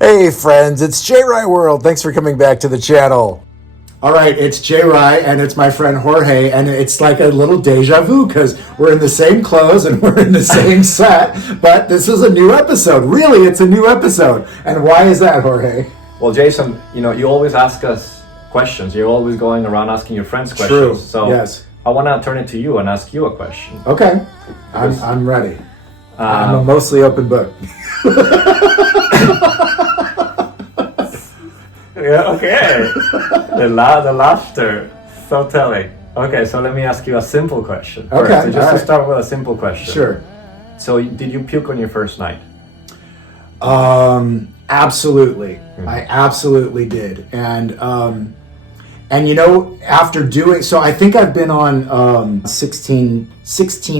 Hey friends, it's J Rye World. Thanks for coming back to the channel. All right, it's J Rye and it's my friend Jorge, and it's like a little deja vu because we're in the same clothes and we're in the same set, but this is a new episode. Really, it's a new episode. And why is that, Jorge? Well, Jason, you always ask us questions. You're always going around asking your friends questions. True. So yes. I want to turn it to you and ask you a question. Okay, I'm ready. I'm a mostly open book. Yeah, okay. The laughter, so telling. Okay, so let me ask you a simple question. Okay, First. So just to right. start with a simple question. Sure. So did you puke on your first night? Absolutely. I absolutely did. And after doing, so I think I've been on 16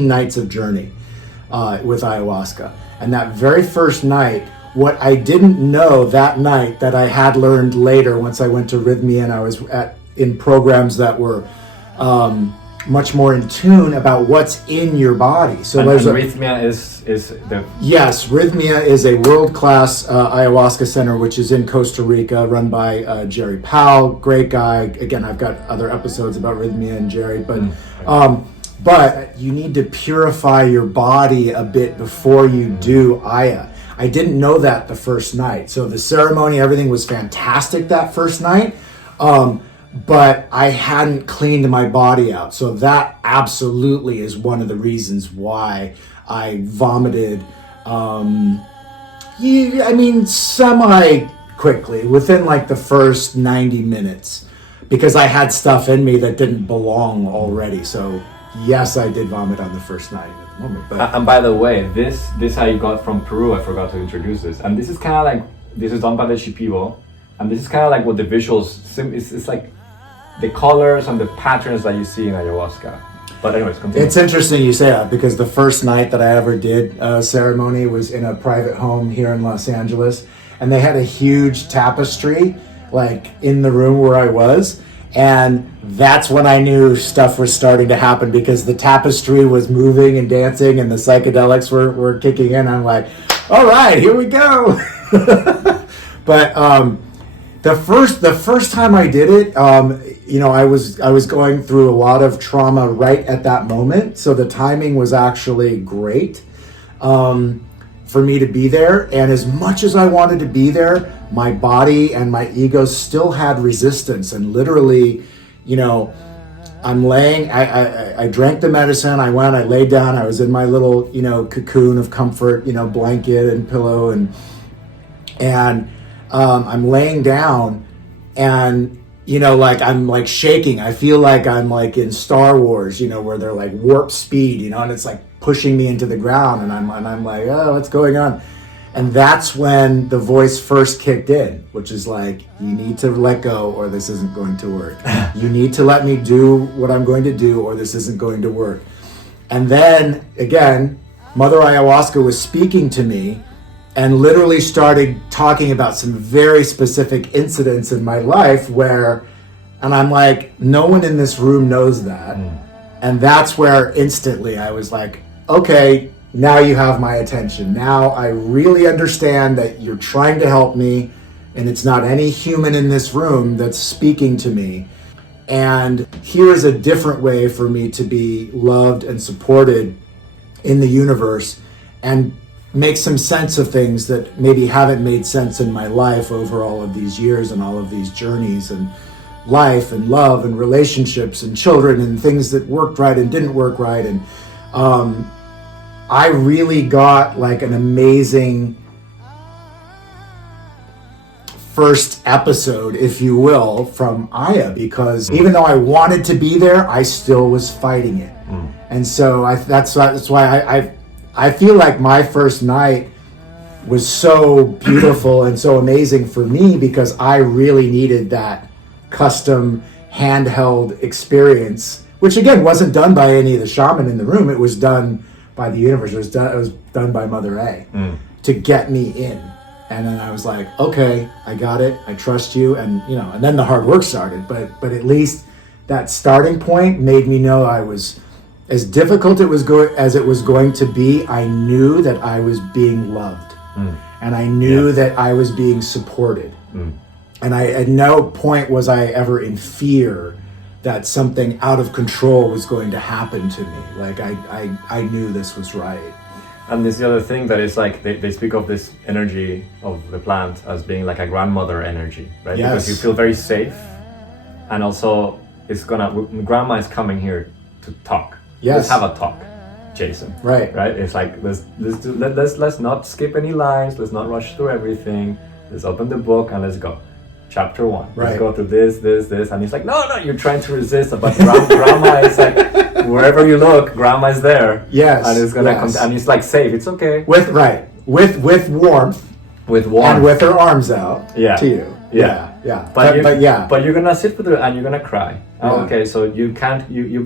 nights of journey with ayahuasca. And that very first night, what I didn't know that night that I had learned later once I went to Rhythmia and I was in programs that were much more in tune about what's in your body. So and there's Rhythmia is the... Yes, Rhythmia is a world-class ayahuasca center which is in Costa Rica, run by Jerry Powell, great guy. Again, I've got other episodes about Rhythmia and Jerry, but you need to purify your body a bit before you do Aya. I didn't know that the first night. So the ceremony, everything was fantastic that first night, but I hadn't cleaned my body out. So that absolutely is one of the reasons why I vomited, semi quickly, within like the first 90 minutes, because I had stuff in me that didn't belong already. So yes, I did vomit on the first night at the moment. But And by the way, this I got from Peru. I forgot to introduce this. And this is kind of like, this is done by the Shipibo. And this is kind of like what the visuals, it's like the colors and the patterns that you see in ayahuasca. But anyways, continue. It's interesting you say that, because the first night that I ever did a ceremony was in a private home here in Los Angeles. And they had a huge tapestry like in the room where I was. And that's when I knew stuff was starting to happen, because the tapestry was moving and dancing and the psychedelics were kicking in. I'm like, all right, here we go. But the first time I did it, I was going through a lot of trauma right at that moment. So the timing was actually great for me to be there. And as much as I wanted to be there, my body and my ego still had resistance. And literally, I'm laying, I drank the medicine, I laid down, I was in my little, cocoon of comfort, blanket and pillow, and I'm laying down, and I'm like shaking. I feel like I'm like in Star Wars, where they're like warp speed, and it's like pushing me into the ground, and I'm like, oh, what's going on? And that's when the voice first kicked in, which is like, you need to let go or this isn't going to work. You need to let me do what I'm going to do or this isn't going to work. And then again, Mother Ayahuasca was speaking to me and literally started talking about some very specific incidents in my life and I'm like, no one in this room knows that. And that's where instantly I was like, okay, now you have my attention. Now I really understand that you're trying to help me, and it's not any human in this room that's speaking to me. And here's a different way for me to be loved and supported in the universe and make some sense of things that maybe haven't made sense in my life over all of these years and all of these journeys and life and love and relationships and children and things that worked right and didn't work right. And I really got like an amazing first episode, if you will, from Aya, because even though I wanted to be there, I still was fighting it. And so that's why I feel like my first night was so beautiful and so amazing for me, because I really needed that custom handheld experience, which again wasn't done by any of the shaman in the room. It was done by the universe. It was done by Mother A to get me in. And then I was like, okay, I got it. I trust you. And and then the hard work started. But at least that starting point made me know I was, as difficult as it was going to be, I knew that I was being loved. and I knew Yes. that I was being supported. And at no point was I ever in fear that something out of control was going to happen to me. Like I knew this was right. And this is the other thing that is like they speak of this energy of the plant as being like a grandmother energy, right? Yes. Because you feel very safe, and also it's grandma is coming here to talk. Yes. Let's have a talk, Jason. Right. Right. It's like let's not skip any lines. Let's not rush through everything. Let's open the book and let's go. Chapter 1. Right. Let's go to this, and he's like, no, you're trying to resist, but grandma is like, wherever you look, grandma is there. Yes. And it's gonna come, yes. and it's like safe. It's okay. With warmth. With warmth. And with her arms out Yeah. to you. Yeah. Yeah. But you're gonna sit with her and you're gonna cry. Oh, Yeah. okay, so you've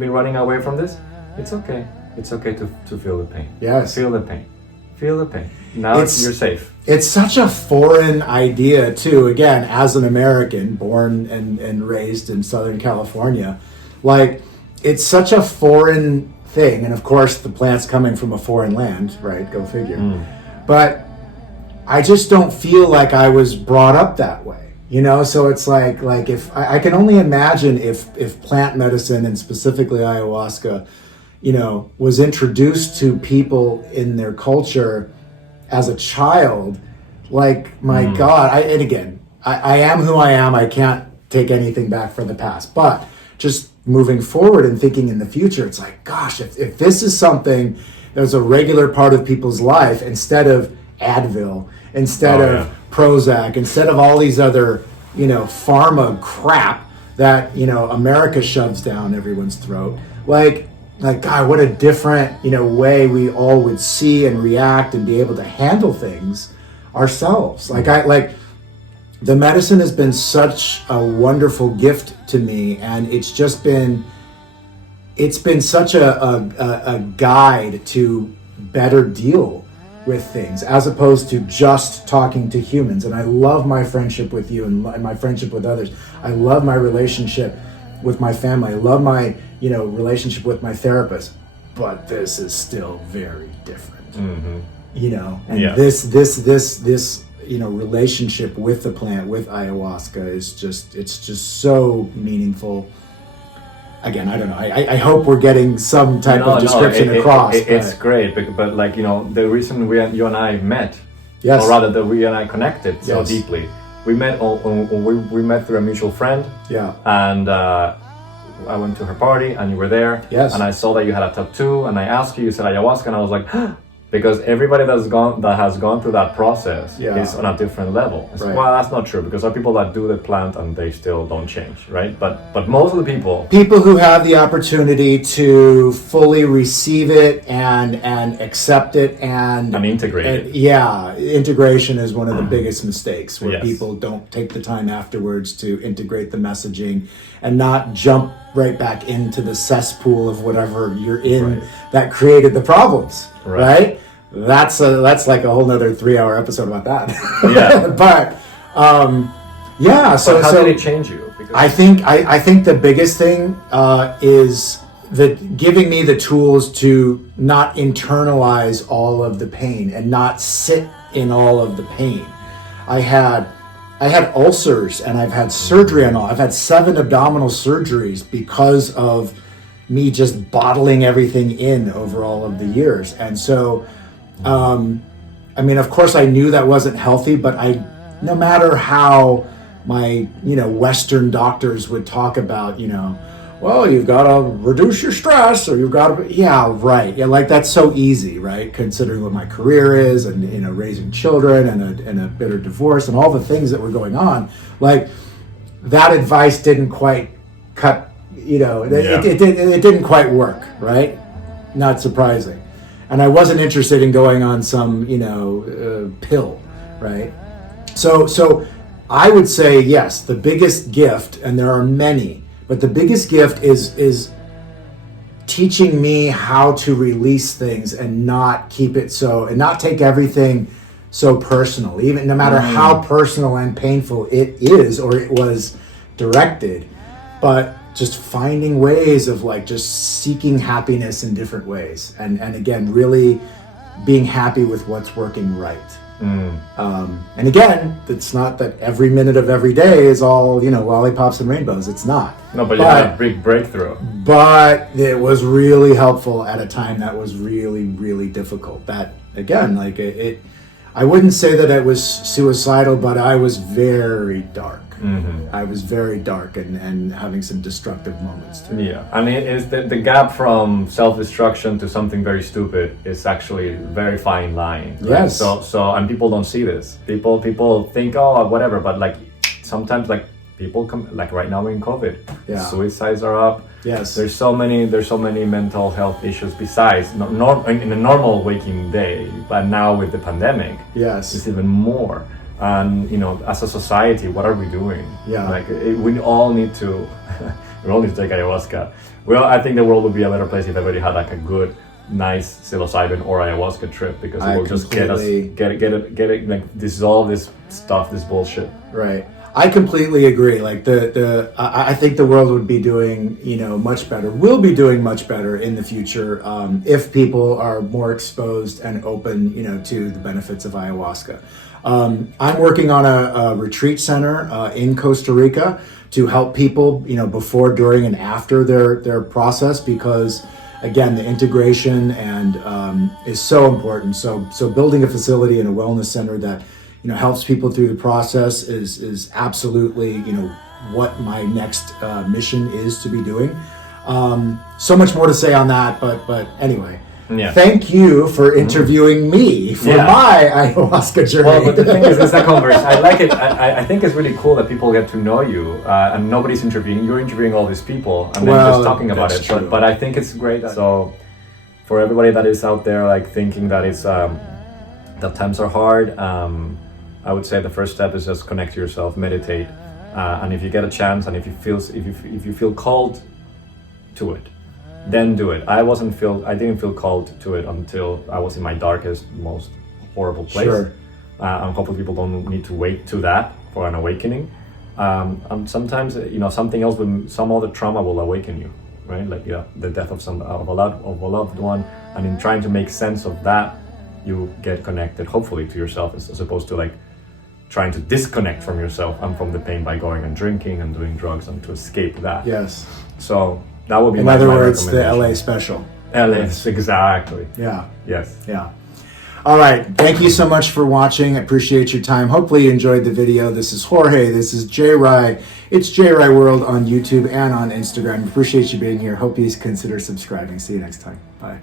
been running away from this? It's okay. It's okay to feel the pain. Yes. Feel the pain. Feel the pain. Now It's- you're safe. It's such a foreign idea too, again, as an American born and raised in Southern California. Like, it's such a foreign thing, and of course the plant's coming from a foreign land, right? Go figure. But I just don't feel like I was brought up that way, you know. So it's like if I can only imagine if plant medicine, and specifically ayahuasca, you know, was introduced to people in their culture as a child. Like, my God, I am who I am. I can't take anything back from the past, but just moving forward and thinking in the future, it's like, gosh, if this is something that's a regular part of people's life, instead of Advil, instead of Prozac, instead of all these other, you know, pharma crap that, you know, America shoves down everyone's throat, like God, what a different, you know, way we all would see and react and be able to handle things ourselves. Like the medicine has been such a wonderful gift to me, and it's been such a guide to better deal with things, as opposed to just talking to humans. And I love my friendship with you and my friendship with others. I love my relationship with my family. I love my, you know, relationship with my therapist. But this is still very different. You know, and this you know, relationship with the plant, with ayahuasca, is just so meaningful. Again, I don't know. I hope we're getting some type of description across. It's great, but like, you know, the reason you and I met, Yes. or rather that we and I connected so Yes. deeply, we met we met through a mutual friend. Yeah. And I went to her party and you were there. Yes. And I saw that you had a tattoo, and I asked you said ayahuasca, and I was like, because everybody that has gone through that process is on a different level. I said, Right. well, that's not true, because there are people that do the plant and they still don't change, right? But most of the people who have the opportunity to fully receive it and accept it and integrate it. Integration is one of the biggest mistakes, where Yes. people don't take the time afterwards to integrate the messaging and not jump right back into the cesspool of whatever you're in that created the problems, right? That's like a whole nother 3-hour episode about that. Yeah. But So how did it change you? Because I think the biggest thing is that giving me the tools to not internalize all of the pain and not sit in all of the pain. I had ulcers, and I've had surgery on all. I've had 7 abdominal surgeries because of me just bottling everything in over all of the years. And so, I mean, of course I knew that wasn't healthy, but no matter how my, you know, Western doctors would talk about, you know, well, you've got to reduce your stress, or you've got to, like, that's so easy, right? Considering what my career is, and, you know, raising children, and a bitter divorce, and all the things that were going on, like, that advice didn't quite cut, you know, it didn't quite work, right? Not surprising. And I wasn't interested in going on some, you know, pill, right? So I would say, yes, the biggest gift, and there are many, but the biggest gift is teaching me how to release things and not keep it and not take everything so personal, even no matter how personal and painful it is, or it was directed, but just finding ways of, like, just seeking happiness in different ways. And again, really being happy with what's working right. And again, it's not that every minute of every day is all, lollipops and rainbows. It's not. No, but you had a big breakthrough. But it was really helpful at a time that was really, really difficult. That, again, like I wouldn't say that I was suicidal, but I was very dark. I was very dark and having some destructive moments too. Yeah, and it is the gap from self-destruction to something very stupid is actually a very fine line. Right? Yes. So and people don't see this. People think, oh, whatever, but like sometimes like people come, like right now in COVID, suicides are up. Yes. There's so many mental health issues besides in a normal waking day, but now with the pandemic, it's even more. And as a society, what are we doing? Like we all need to take ayahuasca. Well, I think the world would be a better place if everybody had like a good, nice psilocybin or ayahuasca trip, because it will just get it, like dissolve this stuff, this bullshit. Right. I completely agree. Like I think the world would be doing, much better. Will be doing much better in the future if people are more exposed and open, to the benefits of ayahuasca. I'm working on a retreat center in Costa Rica to help people, before, during, and after their process, because again, the integration and is so important. So building a facility and a wellness center that helps people through the process is absolutely what my next mission is to be doing. So much more to say on that, but anyway. Yeah. Thank you for interviewing me for my ayahuasca journey. Well, but the thing is, it's a conversation. I like it. I think it's really cool that people get to know you, and nobody's interviewing. You're interviewing all these people, and then just talking about it. But I think it's great. So, for everybody that is out there, like thinking that it's that times are hard, I would say the first step is just connect to yourself, meditate, and if you get a chance, and if you feel called to it, then do it. I didn't feel called to it until I was in my darkest, most horrible place. Sure. And hopefully people don't need to wait to that for an awakening. And sometimes, something else, some other trauma will awaken you, right? Like the death of a loved one, and in trying to make sense of that, you get connected, hopefully, to yourself, as opposed to like trying to disconnect from yourself and from the pain by going and drinking and doing drugs and to escape that. Yes. So that would be in other words, the LA special. Exactly. Yeah. Yes. Yeah. All right. Thank you so much for watching. I appreciate your time. Hopefully you enjoyed the video. This is Jorge. This is J Rai. It's J Rai World on YouTube and on Instagram. Appreciate you being here. Hope you consider subscribing. See you next time. Bye.